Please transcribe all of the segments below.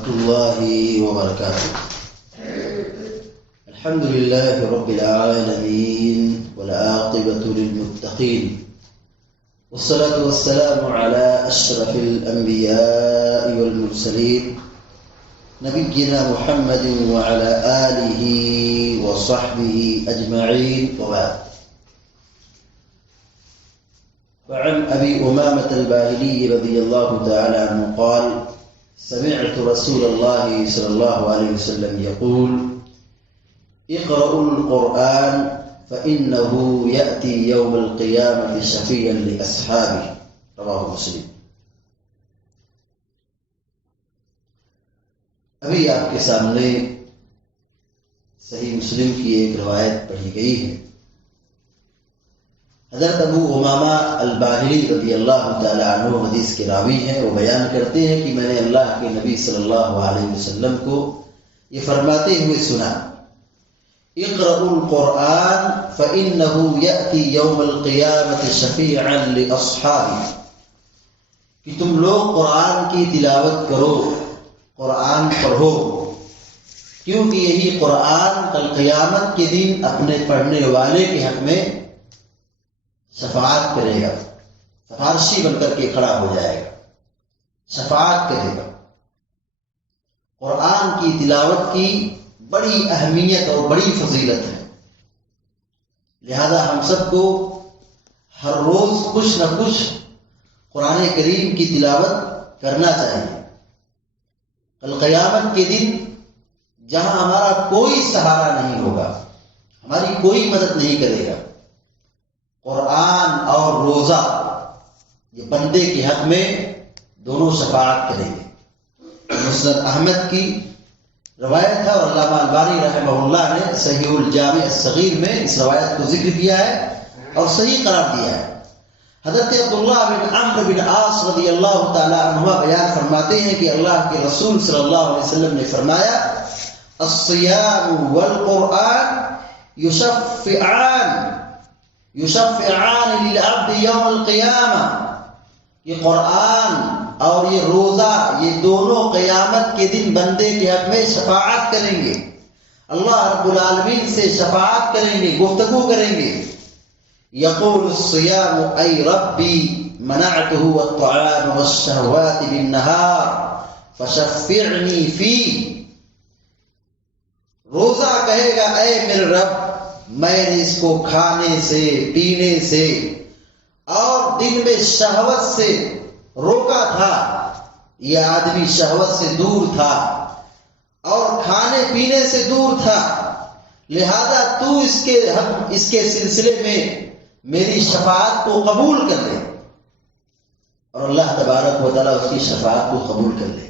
ورحمة الله وبركاته. الحمد لله رب العالمين والعاقبة للمتقين والصلاة والسلام على أشرف الأنبياء والمرسلين نبينا محمد وعلى آله وصحبه أجمعين وبعد. وعن أبي أمامة الباهلي رضي الله تعالى عنه قال: سمعت رسول الله صلى الله عليه وسلم يقول: اقرأوا القرآن فإنه يأتي يوم القيامة شفيعا لأصحابه. رواه مسلم. ابھی آپ کے سامنے صحیح مسلم کی ایک روایت پڑھی گئی ہے. حضرت ابو امامہ الباہلی رضی اللہ تعالی عنہ حدیث کے راوی ہیں. وہ بیان کرتے ہیں کہ میں نے اللہ کے نبی صلی اللہ علیہ وسلم کو یہ فرماتے ہوئے سنا: اقرأوا القرآن فإنه يأتي يوم القيامة شفيعا لأصحابه، کہ تم لوگ قرآن کی تلاوت کرو، قرآن پڑھو، کیونکہ یہی قرآن کل قیامت کے دن اپنے پڑھنے والے کے حق میں شفاعت کرے گا، سفارشی بن کر کے کھڑا ہو جائے گا، شفاعت کرے گا. قرآن کی تلاوت کی بڑی اہمیت اور بڑی فضیلت ہے، لہذا ہم سب کو ہر روز کچھ نہ کچھ قرآن کریم کی تلاوت کرنا چاہیے. کل قیامت کے دن جہاں ہمارا کوئی سہارا نہیں ہوگا، ہماری کوئی مدد نہیں کرے گا، قرآن اور روزہ یہ بندے کے حق میں دونوں شفاعت کریں گے. مسند احمد کی روایت ہے اور علامہ البانی رحمہ اللہ نے صحیح الجامع الصغیر میں اس روایت کو ذکر کیا ہے اور صحیح قرار دیا ہے. حضرت عبداللہ بن عمرو بن عاص رضی اللہ تعالی عنہ بیان فرماتے ہیں کہ اللہ کے رسول صلی اللہ علیہ وسلم نے فرمایا: الصیام والقرآن یشفعان للعبد یوم القیامہ. یہ قرآن اور یہ روزہ یہ دونوں قیامت کے دن بندے کے حق میں شفاعت کریں گے، اللہ رب العالمین سے شفاعت کریں گے، گفتگو کریں گے. یقول الصیام ای ربی منعته الطعام والشہوات بالنہار فشفعنی فی. روزہ کہے گا: اے میرے رب، میں نے اس کو کھانے سے، پینے سے اور دن میں شہوت سے روکا تھا. یہ آدمی شہوت سے دور تھا اور کھانے پینے سے دور تھا، لہذا تو اس کے سلسلے میں میری شفاعت کو قبول کر لے. اور اللہ تبارک و تعالیٰ اس کی شفاعت کو قبول کر لے.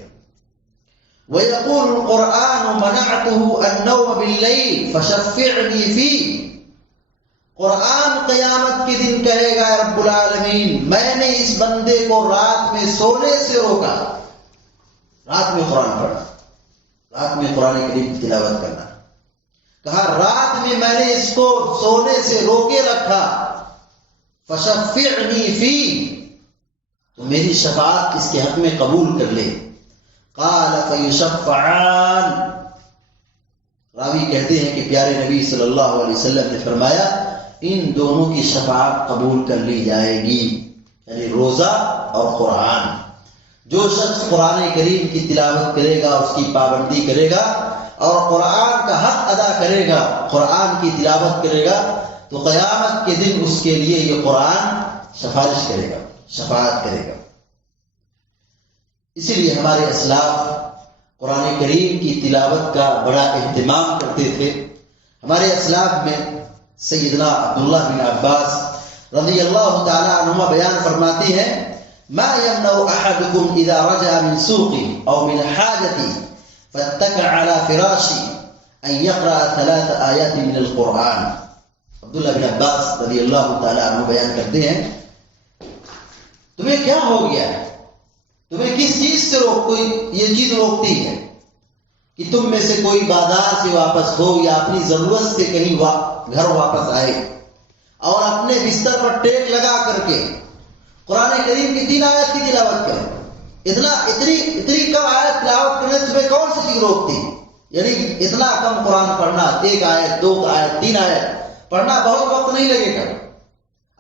وَيَقُولُ الْقُرْآنُ مَنَعْتُهُ النَّوْمَ بِاللَّيْلِ فَشَفِّعْنِي فِيهِ. قرآن قیامت کے دن کہے گا: رب العالمین، میں نے اس بندے کو رات میں سونے سے روکا. رات میں قرآن پڑھنا، رات میں قرآن کریم کی تلاوت کرنا، کہا رات میں میں نے اس کو سونے سے روکے رکھا. فشفعنی فی، تو میری شفاعت اس کے حق میں قبول کر لے. قال فیشفعان. راوی کہتے ہیں کہ پیارے نبی صلی اللہ علیہ وسلم نے فرمایا ان دونوں کی شفاعت قبول کر لی جائے گی، یعنی روزہ اور قرآن. جو شخص قرآن کریم کی تلاوت کرے گا، اس کی پابندی کرے گا اور قرآن کا حق ادا کرے گا، قرآن کی تلاوت کرے گا، تو قیامت کے دن اس کے لیے یہ قرآن سفارش کرے گا، شفاعت کرے گا. اسی لیے ہمارے اسلاف قرآن کریم کی تلاوت کا بڑا اہتمام کرتے تھے. ہمارے اسلاف میں سیدنا عبداللہ بن عباس رضی اللہ تعالی عنہما بیان فرماتے ہیں: ما يمنع احدكم اذا رجع من سوقه او من حاجته فاتكى على فراشه ان يقرأ 3 آيات من القرآن. عبداللہ بن عباس رضی اللہ تعالی عنہ بیان کرتے ہیں: تمہیں کیا ہو گیا ہے؟ تمہیں کس چیز سے یہ چیز روکتی ہے کہ تم میں سے کوئی بازار سے واپس ہو یا اپنی ضرورت سے کہیں گھر واپس آئے اور اپنے بستر پر ٹیک لگا کر کے قرآن کریم کی 3 آیت کی تلاوت کرے. اتنی کم آیت تلاوت کرنے سے تمہیں کون سی چیز روکتی؟ یعنی اتنا کم قرآن پڑھنا، 1 آیت 2 آیت 3 آیت پڑھنا بہت وقت نہیں لگے گا.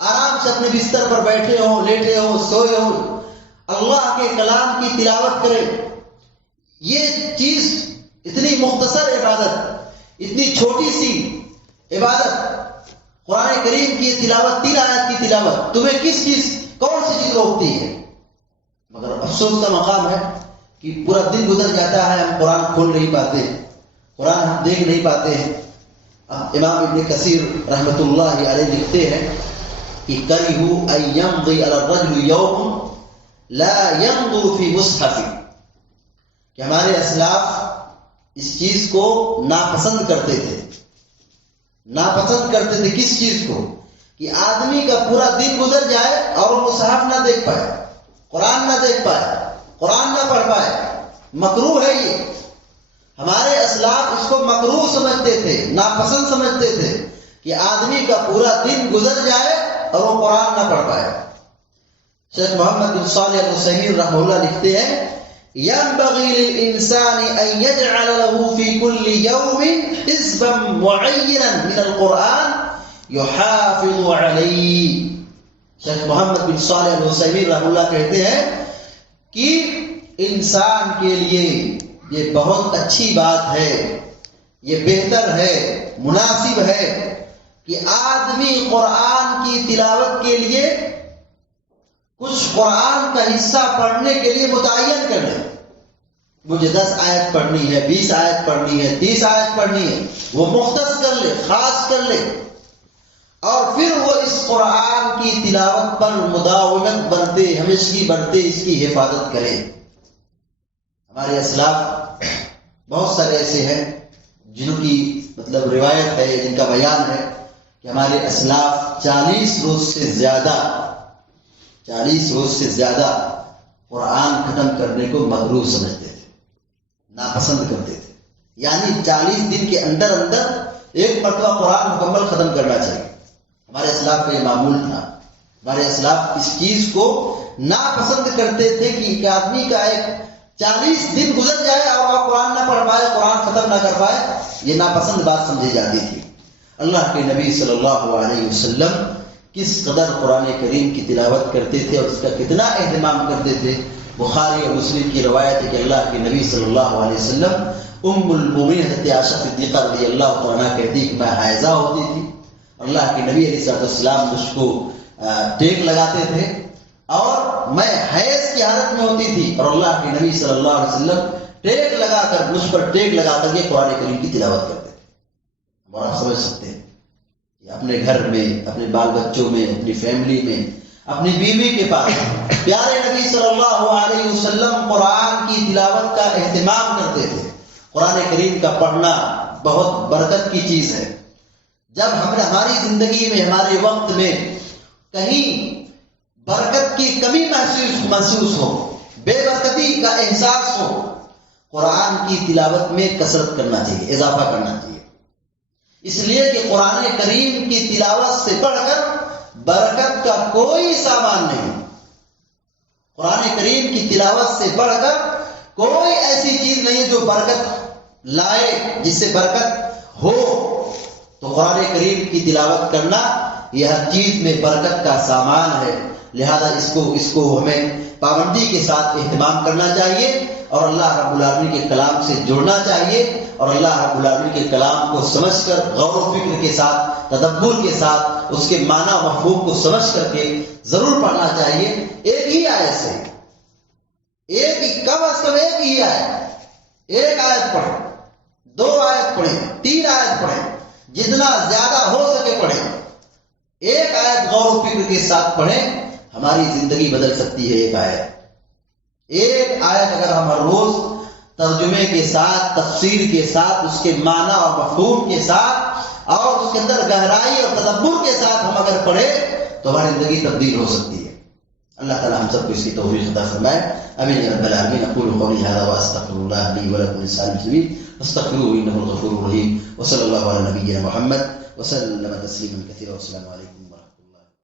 آرام سے اپنے بستر پر بیٹھے ہوں، لیٹے ہوں، سوئے ہوں، اللہ کے کلام کی تلاوت کرے. یہ چیز اتنی مختصر عبادت، اتنی چھوٹی سی عبادت، قرآن کریم کی تلاوت، 3 آیت کی تلاوت، تمہیں کس چیز، کون سی چیز روکتی ہے؟ مگر افسوس کا مقام ہے کہ پورا دن گزر جاتا ہے، ہم قرآن کھول نہیں پاتے، قرآن ہم دیکھ نہیں پاتے ہیں. امام ابن کثیر رحمۃ اللہ علیہ لکھتے ہیں کہ کریہوا ان یمضی علی الرجل یوم لا ينظر فی مصحف، کہ ہمارے اسلاف اس چیز کو ناپسند کرتے تھے. ناپسند کرتے تھے کس چیز کو؟ کہ آدمی کا پورا دن گزر جائے اور وہ مصحف نہ دیکھ پائے، قرآن نہ دیکھ پائے، قرآن نہ پڑھ پائے. مکروہ ہے یہ. ہمارے اسلاف اس کو مکروہ سمجھتے تھے، ناپسند سمجھتے تھے کہ آدمی کا پورا دن گزر جائے اور وہ قرآن نہ پڑھ پائے. شیخ محمد بن صالح العثیمین رحمہ اللہ لکھتے ہیں ينبغي للإنسان أن يجعل له في كل يوم حزبا معينا من القرآن يحافظ عليه. شیخ محمد بن صالح العثیمین رحمہ اللہ کہتے ہیں کہ انسان کے لیے یہ بہت اچھی بات ہے، یہ بہتر ہے، مناسب ہے کہ آدمی قرآن کی تلاوت کے لیے کچھ قرآن کا حصہ پڑھنے کے لیے متعین کر لے. مجھے 10 آیت پڑھنی ہے، 20 آیت پڑھنی ہے، 30 آیت پڑھنی ہے، وہ مختص کر لے، خاص کر لے، اور پھر وہ اس قرآن کی تلاوت پر مداومت برتے، ہمیشگی برتے، اس کی حفاظت کرے. ہمارے اسلاف بہت سارے ایسے ہیں جن کی مطلب روایت ہے، جن کا بیان ہے کہ ہمارے اسلاف 40 روز سے زیادہ قرآن ختم کرنے کو مکروہ سمجھتے تھے، ناپسند کرتے تھے. یعنی 40 دن کے اندر ایک مرتبہ قرآن مکمل ختم کرنا چاہیے. ہمارے اسلاف کا یہ معمول تھا. ہمارے اسلاف اس چیز کو ناپسند کرتے تھے کہ ایک آدمی کا 40 دن گزر جائے اور وہ قرآن نہ پڑھ پائے، قرآن ختم نہ کر پائے، یہ ناپسند بات سمجھی جاتی تھی. اللہ کے نبی صلی اللہ علیہ وسلم کس قدر قرآن کریم کی تلاوت کرتے تھے اور اس کا کتنا اہتمام کرتے تھے. بخاری اور مسلم کی روایت ہے کہ اللہ کے نبی صلی اللہ علیہ وسلم ام المومنین حضرت عائشہ صدیقہ رضی اللہ تعالیٰ عنہا کہتی کہ میں حائضہ ہوتی تھی، اللہ کے نبی علیہ السلام مجھ کو ٹیک لگاتے تھے اور میں حیض کی حالت میں ہوتی تھی اور اللہ کے نبی صلی اللہ علیہ وسلم ٹیک لگا کر مجھ پر ٹیک لگا کر کے قرآن کریم کی تلاوت کرتے تھے. اور آپ سمجھ سکتے ہیں اپنے گھر میں، اپنے بال بچوں میں، اپنی فیملی میں، اپنی بیوی کے پاس پیارے نبی صلی اللہ علیہ وسلم قرآن کی تلاوت کا اہتمام کرتے تھے. قرآن کریم کا پڑھنا بہت برکت کی چیز ہے. جب ہماری زندگی میں، ہمارے وقت میں کہیں برکت کی کمی محسوس ہو، بے برکتی کا احساس ہو، قرآن کی تلاوت میں کثرت کرنا چاہیے، اضافہ کرنا چاہیے. اس لیے کہ قرآن کریم کی تلاوت سے بڑھ کر برکت کا کوئی سامان نہیں. قرآن کریم کی تلاوت سے بڑھ کر کوئی ایسی چیز نہیں جو برکت لائے، جس سے برکت ہو. تو قرآن کریم کی تلاوت کرنا یہ ہر چیز میں برکت کا سامان ہے. لہذا اس کو ہمیں پابندی کے ساتھ اہتمام کرنا چاہیے اور اللہ رب العالمین کے کلام سے جڑنا چاہیے اور اللہ رب العالمین کے کلام کو سمجھ کر غور و فکر کے ساتھ، تدبر کے ساتھ اس کے معنی و مفہوم کو سمجھ کر کے ضرور پڑھنا چاہیے. ایک ہی آیت سے، کم از کم ایک ہی آیت، ایک آیت پڑھیں، 2 آیت پڑھیں، 3 آیت پڑھیں، جتنا زیادہ ہو سکے پڑھیں. ایک آیت غور و فکر کے ساتھ پڑھیں، ہماری زندگی بدل سکتی ہے. ایک آیت اگر ہم ہر روز ترجمے کے ساتھ، تفسیر کے ساتھ، اس کے معنی اور مفہوم کے ساتھ اور اس کے اندر گہرائی اور تدبر کے ساتھ ہم اگر پڑھیں تو ہماری زندگی تبدیل ہو سکتی ہے. اللہ تعالی ہم سب کو اس کی توفیق عطا فرمائے. آمین یا رب العالمین. اقول قولی هذا واستغفر الله لي ولكم ولسائر المسلمين فاستغفروه انه الغفور الرحيم. وصلى الله على نبينا محمد وسلم تسليما كثيرا. والسلام عليكم.